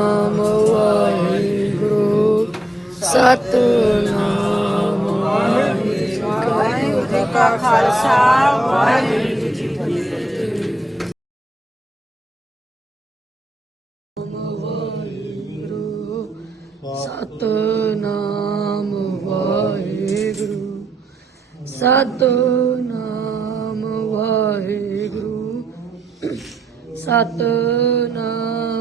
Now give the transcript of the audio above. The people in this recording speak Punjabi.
ਨਾਮ ਵਾਹਿਗੁਰੂ। ਸਤਨਾਮ ਵਾਹਿਗੁਰੂ। ਜੀ ਕਾ ਖਾਲਸਾ ਵਾਹਿਗੁਰੂ ਜੀ ਕੀ ਫਤਿਹ ਸਤਨਾਮ ਵਾਹਿਗੁਰੂ। ਸਤਨਾਮ ਵਾਹਿਗੁਰੂ। ਸਤਨਾਮ